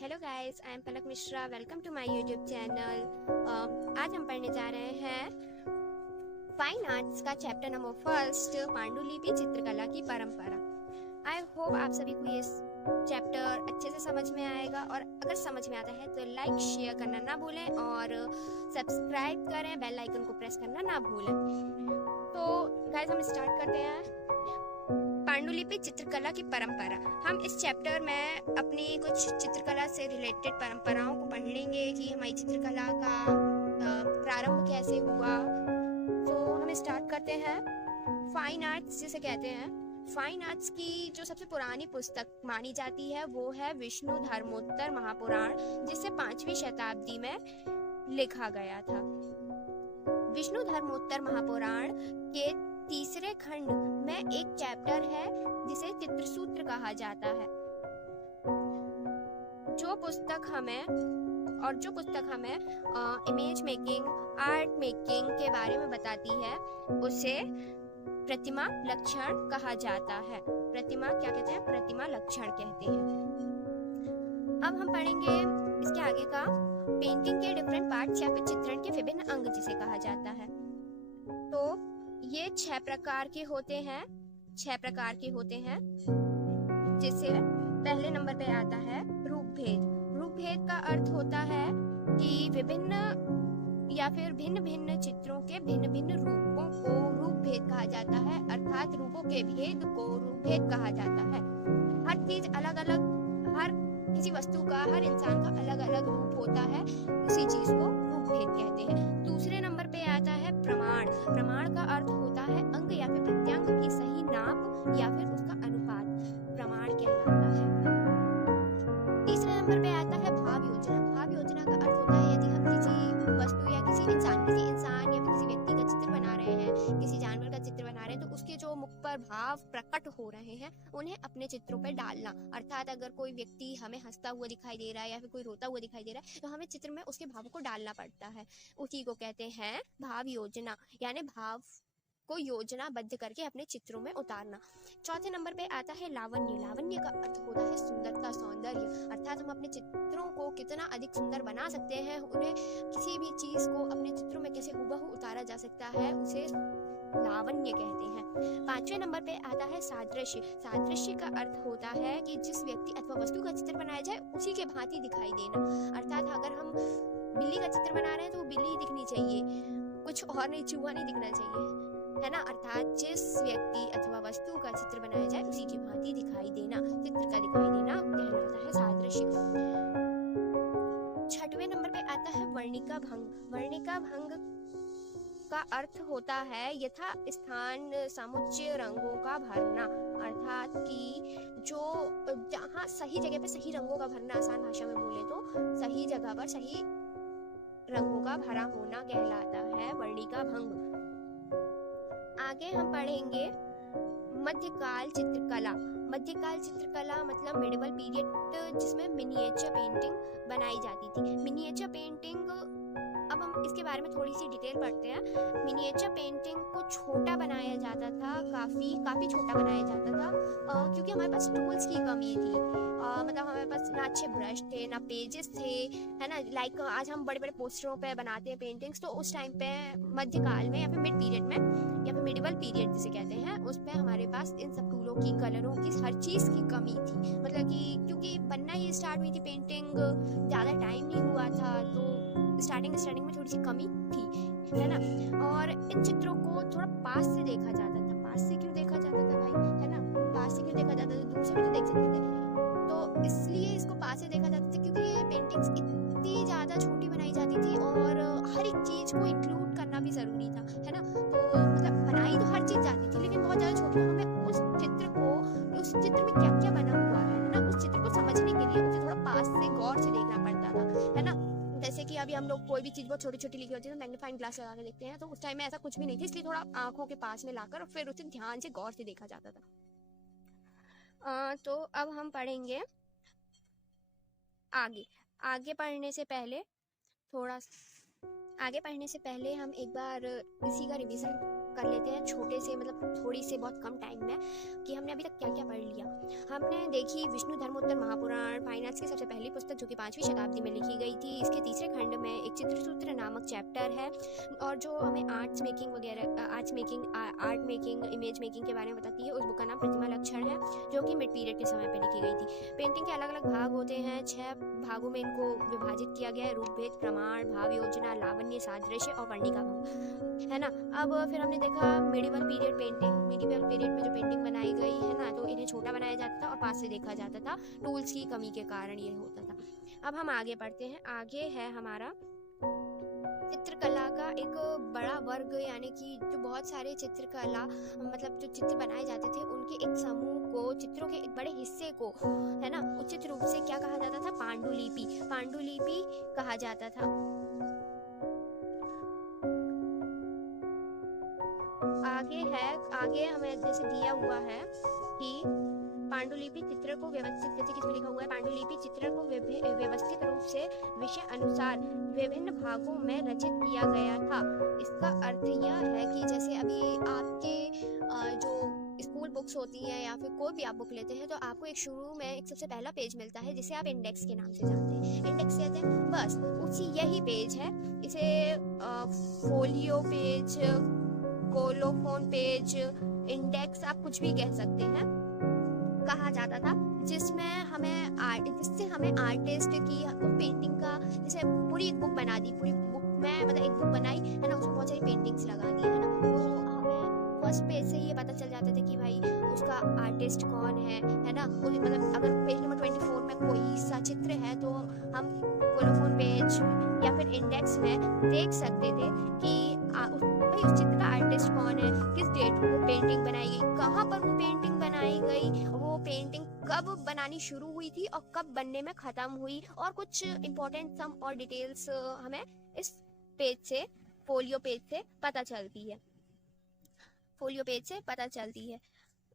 Hello guys, I am Palak Mishra. Welcome to my YouTube channel. आज हम पढ़ने जा रहे हैं फाइन आर्ट्स का चैप्टर नंबर फर्स्ट, पांडुलिपि चित्रकला की परंपरा। आई होप आप सभी को ये चैप्टर अच्छे से समझ में आएगा, और अगर समझ में आता है तो लाइक शेयर करना ना भूलें और सब्सक्राइब करें, बेल आइकन को प्रेस करना ना भूलें। तो गाइस, हम स्टार्ट करते हैं। पांडुलिपि चित्रकला की परंपरा। हम इस चैप्टर में अपनी कुछ चित्रकला से रिलेटेड परंपराओं को पढ़ लेंगे कि हमारी चित्रकला का प्रारंभ कैसे हुआ। तो हम स्टार्ट करते हैं। फाइन आर्ट्स जिसे कहते हैं, फाइन आर्ट्स की जो सबसे पुरानी पुस्तक मानी जाती है वो है विष्णु धर्मोत्तर महापुराण, जिसे 5वीं शताब्दी में लिखा गया था। विष्णु धर्मोत्तर महापुराण के तीसरे खंड में एक चैप्टर है जिसे चित्रसूत्र कहा जाता है। जो पुस्तक हमें इमेज मेकिंग, आर्ट मेकिंग के बारे में बताती है उसे प्रतिमा लक्षण कहा जाता है। प्रतिमा क्या कहते हैं? प्रतिमा लक्षण कहते हैं। अब हम पढ़ेंगे इसके आगे का पेंटिंग के डिफरेंट पार्ट्स या फिर चित्रण के विभिन्न अंग जिसे कहा जाता है। तो ये 6 प्रकार के होते हैं। जिसे पहले नंबर पे आता है रूप भेद। रूप भेद का अर्थ होता है कि विभिन्न या फिर भिन्न भिन्न चित्रों के भिन्न भिन्न रूपों को रूप भेद कहा जाता है, अर्थात रूपों के भेद को रूप भेद कहा जाता है। हर चीज अलग अलग, हर किसी वस्तु का, हर इंसान का अलग अलग रूप होता है, उसी चीज को रूप भेद कहते हैं। दूसरे नंबर पे आता है प्रमाण। प्रमाण का अर्थ होता है अंग या फिर प्रत्यंग की सही नाप या फिर उसका अनुपात, प्रमाण कहलाता है। तीसरे नंबर पे आता है भाव योजना। भाव योजना का अर्थ होता है यदि हम किसी वस्तु या किसी इंसान या फिर किसी व्यक्ति का चित्र बना रहे हैं, किसी जानवर का चित्र बना रहे हैं, तो उसके जो मुख पर भाव प्रकट हो रहे हैं उन्हें अपने चित्रों पर डालना। अर्थात अगर कोई व्यक्ति हमें हंसता हुआ दिखाई दे रहा है या फिर कोई रोता हुआ दिखाई दे रहा है तो हमें चित्र में उसके भावों को डालना पड़ता है। उसी को कहते हैं भाव योजना, यानी भाव को योजनाबद्ध करके अपने चित्रों में उतारना। चौथे नंबर पे आता है लावण्य। लावण्य का अर्थ होता है सुंदरता, सौंदर्य, अर्थात हम अपने चित्रों को कितना अधिक सुंदर बना सकते हैं, उन्हें किसी भी चीज को अपने चित्रों में कैसे हुबहू उतारा जा सकता है, उसे लावण्य कहते हैं। 5वें नंबर पे आता है सादृश्य। सादृश्य का अर्थ होता है कि जिस व्यक्ति अथवा वस्तु का चित्र बनाया जाए उसी के भांति दिखाई देना। अर्थात अगर हम बिल्ली का चित्र बना रहे हैं तो वो बिल्ली दिखनी चाहिए, कुछ और नहीं, चूहा नहीं दिखना चाहिए, है ना। अर्थात जिस व्यक्ति अथवा वस्तु का चित्र बनाया जाए उसी की भांति दिखाई देना, चित्र का दिखाई देना कहलाता है सादृश्य। 6वें नंबर पे आता है वर्णिका भंग। वर्णिका भंग का अर्थ होता है यथा स्थान समुच्चय रंगों का भरना, अर्थात कि जो जहाँ सही जगह पे सही रंगों का भरना, आसान भाषा में बोले तो सही जगह पर सही रंगों का भरा होना कहलाता है वर्णिका भंग। आगे हम पढ़ेंगे मध्यकाल चित्रकला। मध्यकाल चित्रकला मतलब मिडिवल पीरियड, जिसमें मिनिएचर पेंटिंग बनाई जाती थी। मिनिएचर पेंटिंग, अब हम इसके बारे में थोड़ी सी डिटेल पढ़ते हैं। मिनिएचर पेंटिंग को छोटा बनाया जाता था, काफी छोटा बनाया जाता था, क्योंकि हमारे पास टूल्स की कमी थी। मतलब हमारे पास ना अच्छे ब्रश थे, ना पेजेस थे, है ना। लाइक आज हम बड़े बड़े पोस्टरों पे बनाते हैं पेंटिंग्स, तो उस टाइम पे मध्यकाल में या फिर मिड पीरियड में या फिर मिडिवल पीरियड जिसे कहते हैं, उस पे हमारे पास इन सब टूलों की, कलरों की, हर चीज की कमी थी। मतलब कि क्योंकि बनना ही स्टार्ट हुई थी पेंटिंग, ज्यादा टाइम नहीं हुआ था, तो स्टार्टिंग में थोड़ी सी कमी थी, है ना। और इन चित्रों को थोड़ा पास से देखा जाता था। पास से क्यों देखा जाता था भाई, है ना। पास से क्यों देखा जाता था? दूर से भी तो देख सकते थे, तो इसलिए इसको पास से देखा जाता था क्योंकि ये पेंटिंग्स इतनी ज्यादा छोटी बनाई जाती थी और हर एक चीज को इंक्लूड करना भी जरूरी था, है ना। तो मतलब बनाई तो हर चीज जाती थी लेकिन बहुत ज्यादा छोटी, हमें उस चित्र में क्या क्या बना हुआ है ना, उस चित्र को समझने के लिए उसे थोड़ा पास से गौर से देखना पड़ता था, है ना। जैसे कि अभी हम लोग कोई भी चीज बहुत छोटी छोटी लिखी होती है तो मैग्नीफाइंग ग्लास लगा के देखते हैं, तो उस टाइम में ऐसा कुछ भी नहीं था, इसलिए थोड़ा आंखों के पास में लाकर फिर उसे ध्यान से गौर से देखा जाता था। तो अब हम पढ़ेंगे आगे पढ़ने से पहले हम एक बार इसी का रिवीजन कर लेते हैं छोटे से मतलब थोड़ी से बहुत कम टाइम में कि हमने अभी तक क्या क्या पढ़ लिया। हमने देखी विष्णु धर्मोत्तर महापुराण, फाइन आर्ट्स की सबसे पहली पुस्तक जो कि 5वीं शताब्दी में लिखी गई थी। इसके तीसरे खंड में एक चित्रसूत्र नामक चैप्टर है और जो हमें आर्ट मेकिंग, इमेज मेकिंग के बारे में बताती है। उस बुक का नाम प्रतिमा लक्षण है जो कि मिड पीरियड के समय पर लिखी गई थी। पेंटिंग के अलग अलग भाग होते हैं, 6 भागों में इनको विभाजित किया गया है: रूपभेद, प्रमाण, भाव योजना, लावण्य, सादृश्य और वर्णिका भंग, है ना। अब फिर हमने देखा medieval period painting. Medieval period में जो पेंटिंग बनाई गई है ना, तो इन्हें छोटा बनाया जाता था और पास से देखा जाता था, टूल्स की कमी के कारण ये होता था। अब हम आगे पढ़ते हैं। आगे है हमारा चित्रकला का एक बड़ा वर्ग, यानी कि जो बहुत सारे चित्रकला मतलब जो चित्र बनाए जाते थे उनके एक समूह को, चित्रों के एक बड़े हिस्से को, है ना, उचित रूप से क्या कहा जाता था? पांडुलिपि। पांडुलिपि कहा जाता था। आगे हमें जैसे दिया हुआ है कि पांडुलिपि चित्र को व्यवस्थित, जैसे कि इसमें लिखा हुआ है, पांडुलिपि चित्र को व्यवस्थित रूप से विषय अनुसार विभिन्न भागों में रचित किया गया था। इसका अर्थ यह है कि जैसे अभी आपके जो स्कूल बुक्स होती हैं या फिर कोई भी आप बुक लेते हैं तो आपको एक शुरू में एक सबसे पहला पेज मिलता है जिसे आप इंडेक्स के नाम से जानते हैं। इंडेक्स कहते हैं, बस उसी यही पेज है। इसे folio page, colophon page, index आप कुछ भी कह सकते हैं, कहा जाता था, जिससे हमें आर्टिस्ट की पेंटिंग का, जैसे पूरी एक बुक बना दी, पूरी बुक में मतलब एक बुक बनाई है ना, उसमें बहुत सारी पेंटिंग्स लगा दी, है ना, तो हमें फर्स्ट पेज से ये पता चल जाता था कि भाई उसका आर्टिस्ट कौन है ना। मतलब अगर पेज नंबर 24 में कोई सा चित्र है तो हम कोलोफोन पेज या फिर इंडेक्स में देख सकते थे कि भाई उस चित्र का आर्टिस्ट कौन है, किस डेट को वो पेंटिंग बनाई गई, कहाँ पर वो पेंटिंग बनाई गई, वो पेंटिंग कब बनानी शुरू हुई थी और कब बनने में खत्म हुई, और कुछ इंपॉर्टेंट सम और डिटेल्स हमें इस पेज से, फोलियो पेज से पता चलती है।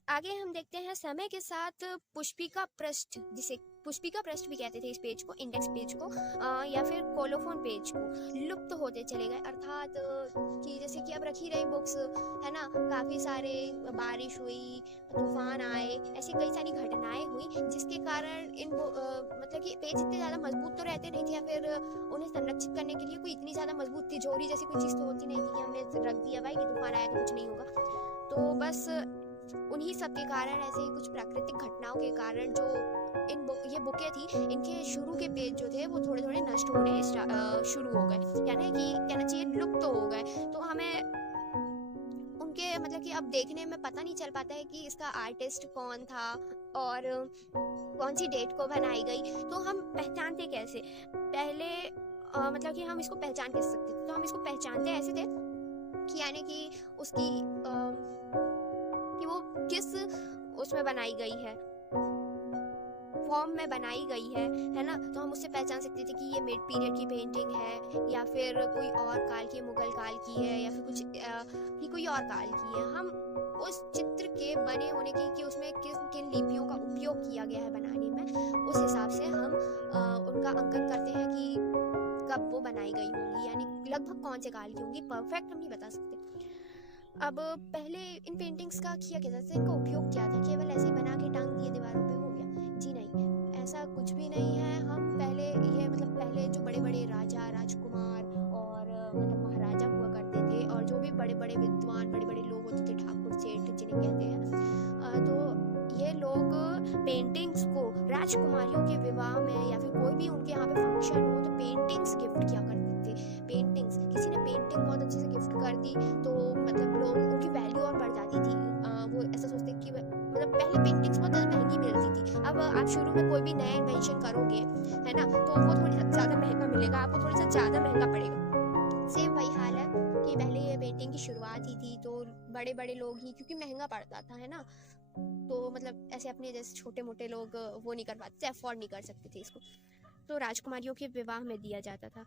आगे हम देखते हैं समय के साथ पुष्पिका पृष्ठ, जिसे पुष्पिका पृष्ठ भी कहते थे इस पेज को, इंडेक्स पेज को, या फिर कोलोफोन पेज को, लुप्त होते चले गए। अर्थात कि जैसे कि अब रखी रही बुक्स, है ना, काफ़ी सारे बारिश हुई, तूफान आए, ऐसी कई सारी घटनाएं हुई जिसके कारण इन मतलब कि पेज इतने ज़्यादा मजबूत तो रहते नहीं थे, या फिर उन्हें संरक्षित करने के लिए कोई इतनी ज़्यादा मजबूत तिजोरी जैसी कोई चीज़ तो होती नहीं थी कि हमने रख दिया भाई कि तूफान आया तो कुछ नहीं होगा। तो बस उन्हीं सब के कारण, ऐसे ही कुछ प्राकृतिक घटनाओं के कारण जो ये बुकें थी, इनके शुरू के पेज जो थे वो थोड़े थोड़े नष्ट होने शुरू हो गए, यानी कि कहना चाहिए लुप्त तो हो गए। तो हमें उनके मतलब कि अब देखने में पता नहीं चल पाता है कि इसका आर्टिस्ट कौन था और कौन सी डेट को बनाई गई। तो हम पहचानते कैसे? पहले मतलब कि हम इसको पहचान कैसे सकते थे? तो हम इसको पहचानते ऐसे थे कि यानी कि उसकी कि वो किस उसमें बनाई गई है, फॉर्म में बनाई गई है ना। तो हम उससे पहचान सकते थे कि ये मिड पीरियड की पेंटिंग है या फिर कोई और काल की, मुगल काल की है, या फिर कुछ कि कोई और काल की है। हम उस चित्र के बने होने की, कि उसमें किन लिपियों का उपयोग किया गया है बनाने में, उस हिसाब से हम उनका अंकन करते हैं कि कब वो बनाई गई होंगी, यानी लगभग कौन से काल की होंगी। परफेक्ट हम नहीं बता सकते। अब पहले इन पेंटिंग्स का किया क्या जाता था, इनका उपयोग क्या था? केवल ऐसे बना के टांग दिए दीवारों पे हो गया? जी नहीं, ऐसा कुछ भी नहीं है। हम पहले पहले जो बड़े बड़े राजा, राजकुमार और मतलब महाराजा हुआ करते थे, और जो भी बड़े बड़े विद्वान, बड़े बड़े लोग होते थे, ठाकुर सेठ जिन्हें कहते हैं, तो ये लोग पेंटिंग्स को राजकुमारियों के विवाह में या फिर कोई भी उनके यहाँ पे फंक्शन हो तो पेंटिंग्स गिफ्ट किया करते थे। पेंटिंग्स, किसी ने पेंटिंग बहुत अच्छे से गिफ्ट कर दी तो मतलब लोग, उनकी वैल्यू और बढ़ जाती थी। वो ऐसा सोचते कि मतलब पहले पेंटिंग्स बहुत ज़्यादा महंगी मिलती थी। अब आप शुरू में कोई भी नया इन्वेंशन करोगे, है ना, तो वो थोड़ी सा ज़्यादा महंगा मिलेगा, आपको थोड़ा सा ज़्यादा महंगा पड़ेगा। सेम वही हाल है कि पहले ये पेंटिंग की शुरुआत ही थी तो बड़े बड़े लोग ही, क्योंकि महंगा पड़ता था, है ना, तो मतलब ऐसे अपने जैसे छोटे मोटे लोग वो नहीं कर पाते, अफोर्ड नहीं कर सकते थे इसको, तो राजकुमारियों के विवाह में दिया जाता था।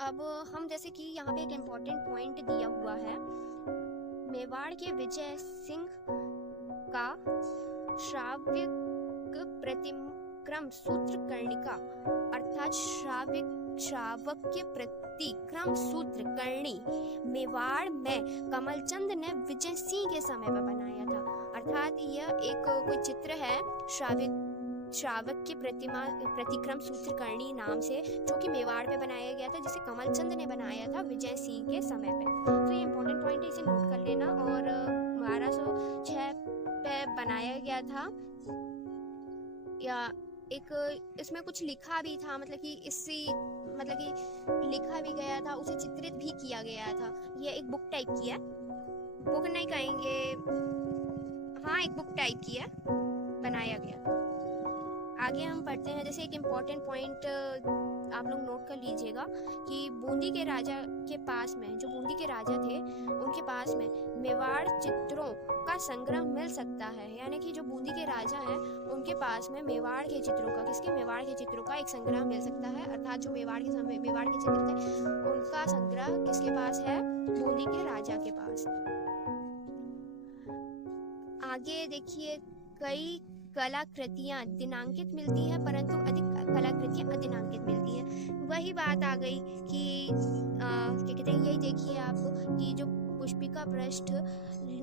अब हम जैसे कि यहाँ पे एक इम्पोर्टेंट पॉइंट दिया हुआ है, मेवाड़ के विजय सिंह का श्राव्यक प्रतिक्रम सूत्र कर्णिका, अर्थात श्रावक्य प्रतिक्रम सूत्र करणी मेवाड़ में कमलचंद ने विजय सिंह के समय पर बनाया था। अर्थात यह एक कोई चित्र है श्रावक्य प्रतिक्रम सूत्र करणी नाम से, जो कि मेवाड़ पे बनाया गया था, जिसे कमलचंद ने बनाया था विजय सिंह के समय पे। तो ये इंपॉर्टेंट पॉइंट है, इसे नोट कर लेना। और 1206 पे बनाया गया था, या एक इसमें कुछ लिखा भी था, मतलब कि लिखा भी गया था, उसे चित्रित भी किया गया था। ये एक बुक टाइप की है, बुक नहीं कहेंगे, हाँ एक बुक टाइप की है, बनाया गया। आगे हम पढ़ते हैं। जैसे एक इम्पॉर्टेंट पॉइंट आप लोग नोट कर लीजिएगा कि बूंदी के राजा के पास में, जो बूंदी के राजा थे उनके पास में मेवाड़ चित्रों का संग्रह मिल सकता है। यानी कि जो बूंदी के राजा हैं उनके पास में मेवाड़ के चित्रों का एक संग्रह मिल सकता है। अर्थात जो मेवाड़ के चित्र थे उनका संग्रह किसके पास है? बूंदी के राजा के पास। आगे देखिए, कई कलाकृतियां दिनांकित मिलती हैं, परंतु अधिक कलाकृतियां अदिनांकित मिलती हैं। वही बात आ गई कि क्या कहते हैं, यही देखिए आप कि जो पुष्पिका पृष्ठ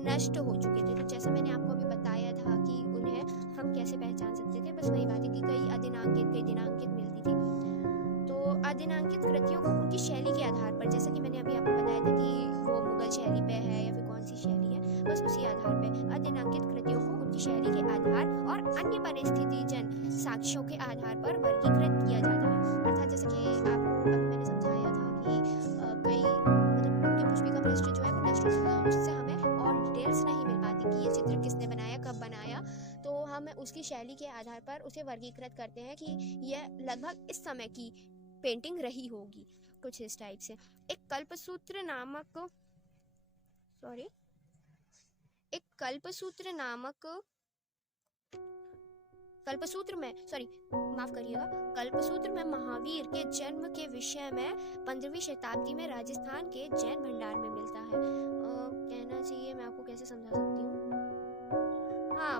नष्ट हो चुके थे, तो जैसा मैंने आपको अभी बताया था कि उन्हें हम कैसे पहचान सकते थे, बस वही बात है कि कई अदिनांकित कई दिनांकित मिलती थी। तो अदिनांकित कृतियों को उनकी शैली के आधार पर, जैसा कि मैंने अभी आपको बताया था कि वो मुगल शैली पे है या फिर कौन सी शैली है, बस उसी आधार पे अदिनांकित कृतियों को उनकी शैली के आधार और अन्य परिस्थिति जन साक्ष्यों के आधार पर वर्गीकृत किया जाता है। अर्थात जैसे कि आपको अभी मैंने समझाया था कि कई उनके पुष्पिका पृष्ठ जो है वो नष्ट हो चुका है, उससे हमें और डिटेल्स नहीं मिल पाती कि ये चित्र किसने बनाया, कब बनाया। तो हम उसकी शैली के आधार पर उसे वर्गीकृत करते हैं कि यह लगभग इस समय की पेंटिंग रही होगी, कुछ इस टाइप से। एक कल्पसूत्र में महावीर के जन्म के विषय में 15वीं शताब्दी में राजस्थान के जैन भंडार में मिलता है। कहना चाहिए, मैं आपको कैसे समझा सकती हूँ। हाँ,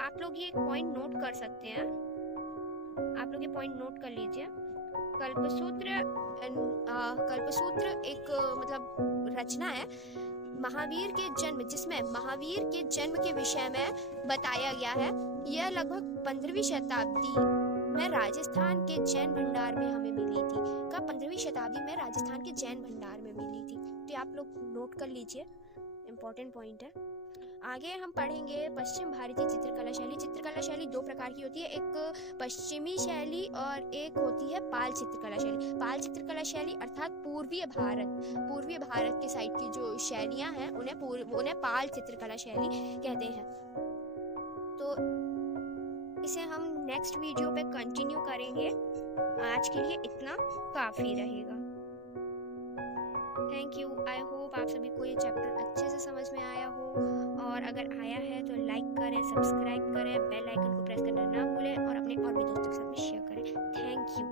आप लोग ये पॉइंट नोट कर सकते हैं, आप लोग ये पॉइंट नोट कर लीजिए। कल्पसूत्र एक मतलब रचना है महावीर के जन्म, जिसमें महावीर के जन्म के विषय में बताया गया है। यह लगभग 15वीं शताब्दी में राजस्थान के जैन भंडार में हमें मिली थी। 15वीं शताब्दी में राजस्थान के जैन भंडार में मिली थी। तो आप लोग नोट कर लीजिए, इम्पोर्टेंट पॉइंट है। आगे हम पढ़ेंगे पश्चिम भारतीय चित्रकला शैली। चित्रकला शैली दो प्रकार की होती है, एक पश्चिमी शैली और एक होती है पाल चित्रकला शैली। पाल चित्रकला शैली अर्थात पूर्वीय भारत के साइड की जो शैलियां हैं उन्हें पाल चित्रकला शैली कहते हैं। तो इसे हम नेक्स्ट वीडियो पे कंटिन्यू करेंगे। आज के लिए इतना काफी रहेगा। Thank you. आई होप आप सभी को ये चैप्टर अच्छे से समझ में आया हो, और अगर आया है तो लाइक करें, सब्सक्राइब करें, बेल आइकन को प्रेस करना ना भूलें और अपने और भी दोस्तों के साथ में शेयर करें। Thank you.